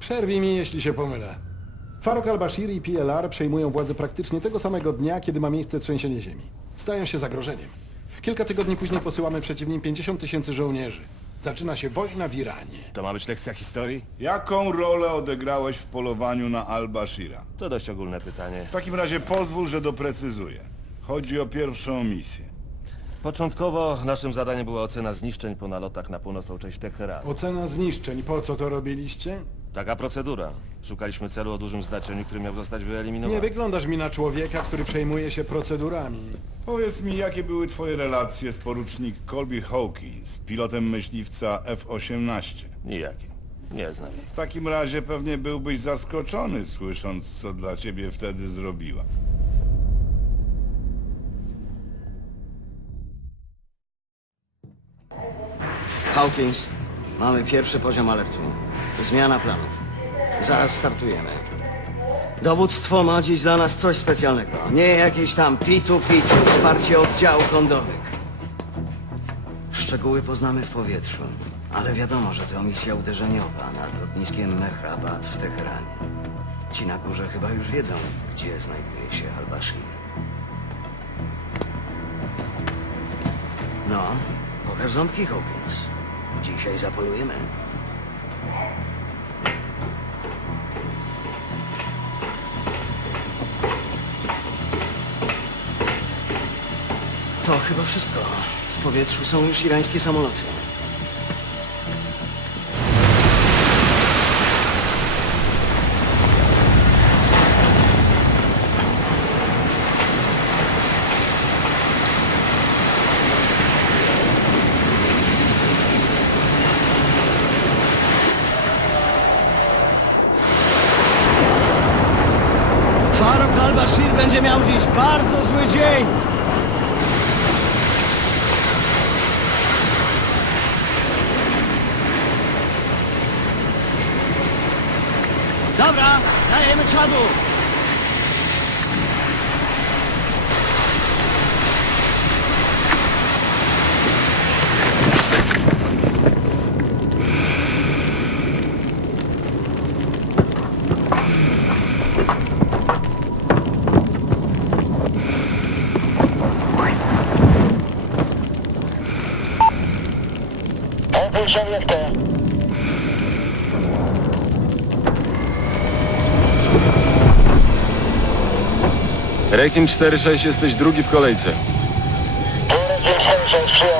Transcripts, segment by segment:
Przerwij mi, jeśli się pomylę. Faruk al-Bashir i PLR przejmują władzę praktycznie tego samego dnia, kiedy ma miejsce trzęsienie ziemi. Stają się zagrożeniem. Kilka tygodni później posyłamy przeciw nim 50 tysięcy żołnierzy. Zaczyna się wojna w Iranie. To ma być lekcja historii? Jaką rolę odegrałeś w polowaniu na Al-Bashira? To dość ogólne pytanie. W takim razie pozwól, że doprecyzuję. Chodzi o pierwszą misję. Początkowo naszym zadaniem była ocena zniszczeń po nalotach na północną część Teheranu. Ocena zniszczeń. Po co to robiliście? Taka procedura. Szukaliśmy celu o dużym znaczeniu, który miał zostać Nie wyeliminowany. wyglądasz mi na człowieka, który przejmuje się procedurami. Powiedz mi, jakie były twoje relacje z porucznik Colby Hawkins, pilotem myśliwca F-18? Nijakie. Nie znam jej. W takim razie pewnie byłbyś zaskoczony, słysząc, co dla ciebie wtedy zrobiła. Hawkins, mamy pierwszy poziom alertu. Zmiana planów. Zaraz startujemy. Dowództwo ma dziś dla nas coś specjalnego. Nie jakieś tam pitu-pitu, wsparcie oddziałów lądowych. Szczegóły poznamy w powietrzu, ale wiadomo, że to misja uderzeniowa nad lotniskiem Mehrabad w Teheranie. Ci na górze chyba już wiedzą, gdzie znajduje się Al-Bashir. No, pokaż ząbki, Hawkins. Dzisiaj zapolujemy. To chyba wszystko. W powietrzu są już irańskie samoloty. Farok al-Bashir będzie miał dziś bardzo zły dzień. Dobra, dajemy czadu. Rekin 4-6 jesteś drugi w kolejce. Półrodzin 46 przyjąłem.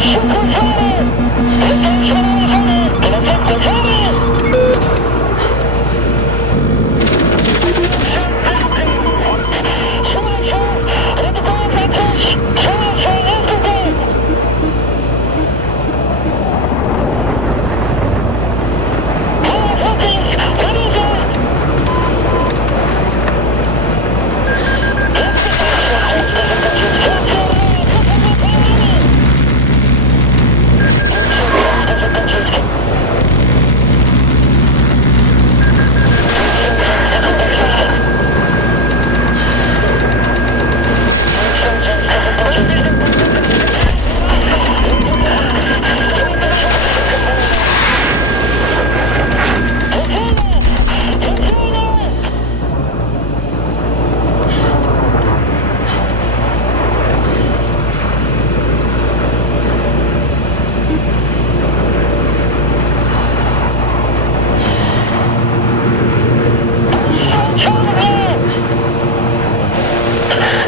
You can.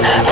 Yeah.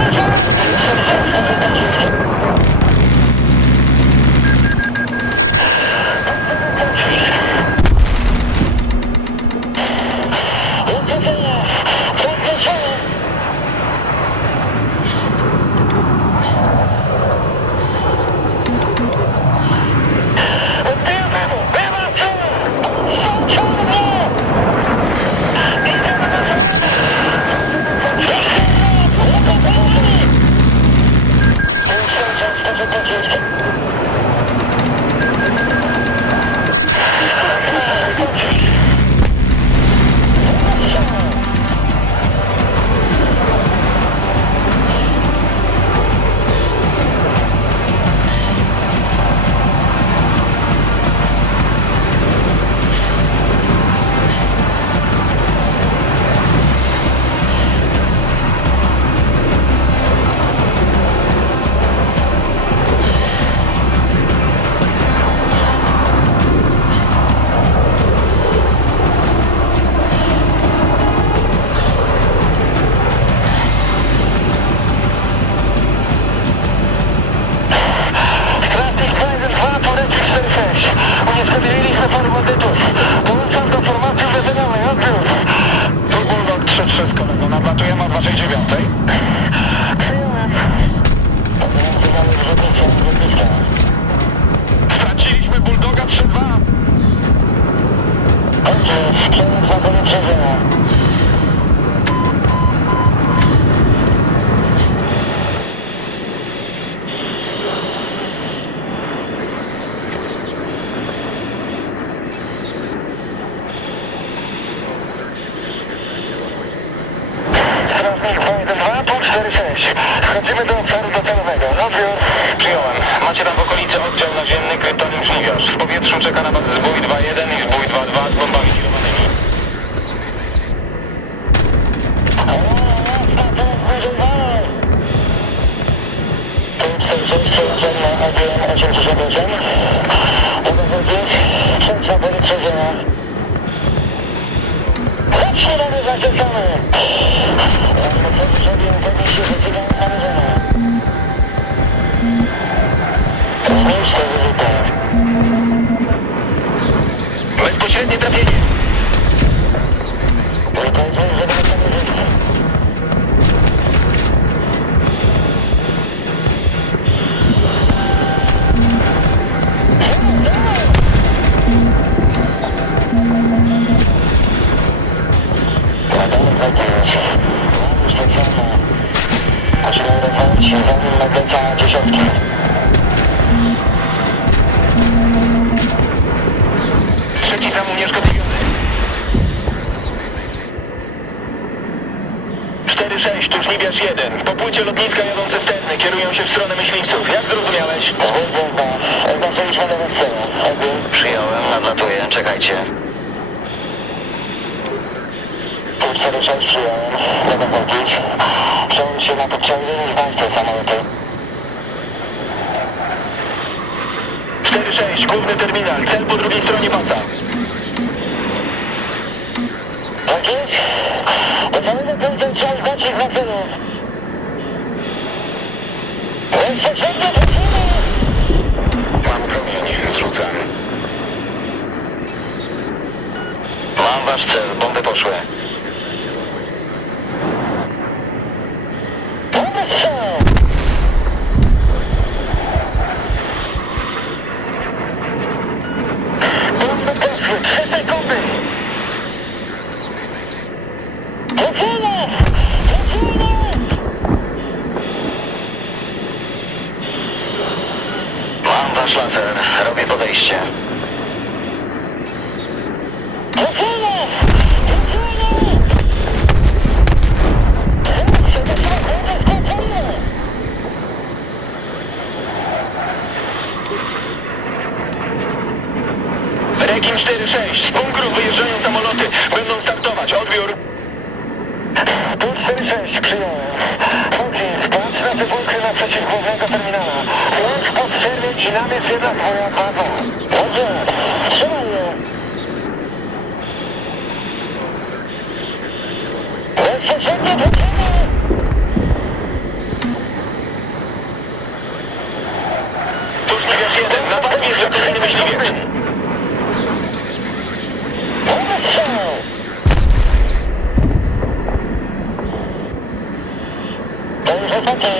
startujemy o 29. Straciliśmy Bulldoga 3-2. Dobrze, przyjąłem za 9 Macie tam w okolicy oddział naziemny Kryptonim Żniwiarz. W powietrzu czeka na was zbój 2-1 i zbój 2-2 z bombami kierowanymi. Punkt 46, przełączony na AGM 88. Udowadnić. Trzecia powietrze ziemia. Zatrzymamy zaczekamy. Sobie upewnić się, że sygnał Miejsce wyżyte. Bezpośrednie trafienie. Witajcie, żeby nie namierzyli. Nadal to samo. Musimy uratować się zanim nadleciała dziesiątki. Tam unieszkodliwiony. 4-6, tu Żniwiarz 1. Po płycie lotniska jadą cysterny, kierują się w stronę myśliwców. Jak zrozumiałeś? Zgód Oznaczyliśmy nowe cele. Przyjąłem, nadlatuję, czekajcie. Tu 4-6 przyjąłem, będę chodzić. Przełącz się na podciągnięcie niż państwo samoloty. 4-6, główny terminal, cel po drugiej stronie pasa. Jest? Do samego końca trzeba znaczyć na celu. Szybko prosimy! Mam promień, zrzucam. Mam wasz cel, bomby poszły. Bomby strzał! Bomby poszły, trzy sekundy! Lecimy! Lecimy! Mam wasz laser, robię podejście. Lecimy! Lecimy! Rekin 4-6, z bunkru wyjeżdżają samoloty. Będą startować. Odbiór. Tu 4-6, przyjąłem. Foxy, patrz na te bunkry naprzeciw głównego terminala. Łącz podczerwień i nam jest jedna twoja baza. Dobrze, trzymaj je. Bezpośrednio wrócimy. Tu Żniwiarz 1, na was wjeżdża kolejny myśliwiec. Strzał! To już ostatni.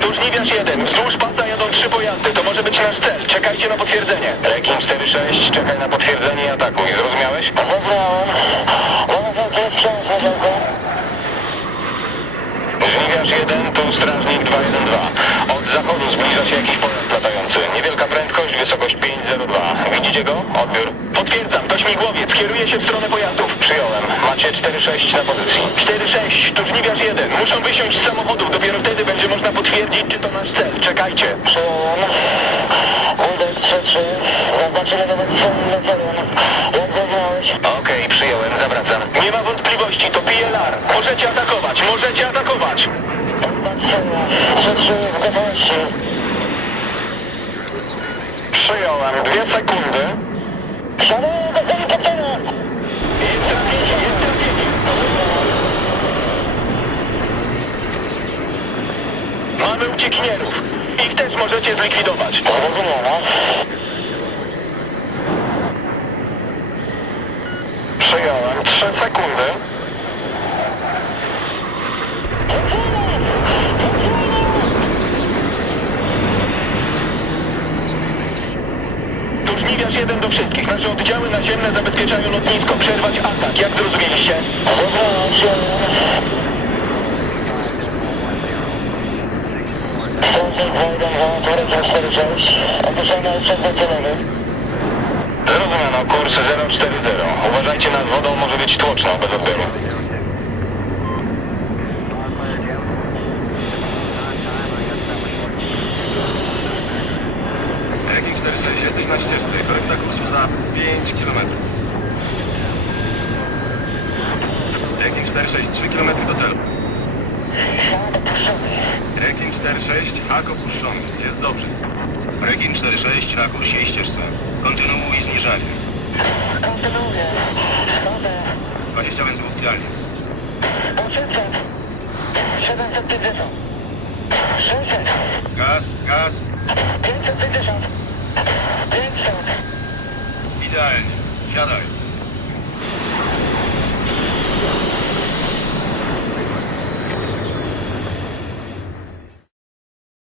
Tu Żniwiarz 1, wzdłuż pasa jadą trzy pojazdy, to może być nasz cel. Czekajcie na potwierdzenie. Rekin 4-6, czekaj na potwierdzenie i atakuj. Zrozumiałeś? Zrozumiałem. Mamy wielkie sprzęt, Żniwiarz 1, tu strażnik 212. Od zachodu zbliża się jakiś pojazd latający. Niewielka prędkość, wysokość 502. Widzicie go? Odbiór. Potwierdzam, to śmigłowiec. Kieruje się w stronę pojazdów. Przyjąłem. Macie 4-6 na pozycji. 4-6, tu Żniwiarz 1. Muszą wysiąść z samochodów. Dopiero wtedy będzie można potwierdzić, czy to nasz cel. Czekajcie. Przyjąłem. Udek 3-3. Zaznaczymy do na celu. Jak zaznałeś? Okej, przyjąłem. Zawracam. Nie ma wątpliwości, to PLR. Możecie atakować, możecie atakować. Trzy w gotowości. dwie sekundy. Szanowny Wasyli Kaczena! Jestem dzieci, jestem dzieci. Mamy uciekinierów. Ich też możecie zlikwidować. Zrozumiano. Przyjąłem. Trzy sekundy. Żniwiarz 1 do wszystkich. Nasze oddziały naziemne zabezpieczają lotnisko. Przerwać atak. Jak zrozumieliście? Dobra, przyjąłem. Stąd 2, 1, 2, Torek 46. Ogłoszony przez docelowy. Zrozumiano, kurs 040. Uważajcie nad wodą, może być tłoczno bez odbioru. Rekin 46, jesteś na ścieżce. Korekta kursu za 5 km. Rekin 46, 3 km do celu. Rekin 46, hak opuszczony. Jest dobrze. Rekin 46 na kursie i ścieżce. Kontynuuj zniżanie. Kontynuuję. Schodzę. 20 węzłów idealnie. 800. 750. 600. Gaz, gaz. 550. 500. Idealnie. Siadaj.